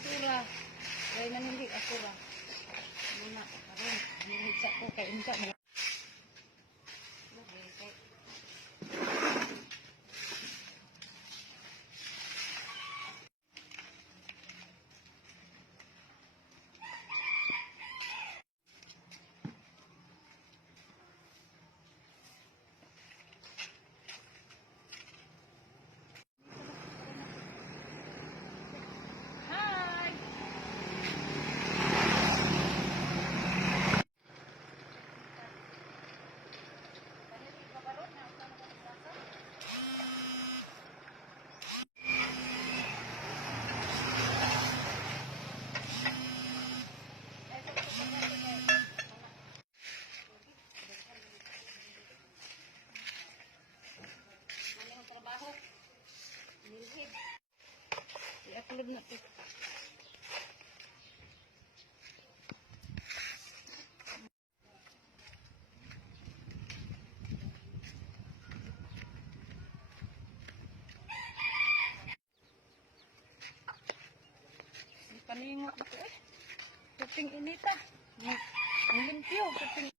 akura. Kaya nanili akura. Muna, karon. Hinigsa ko kay unsa mo. I-upload na ito. Paningot na ito eh. Kuting inita. Ang limpyo.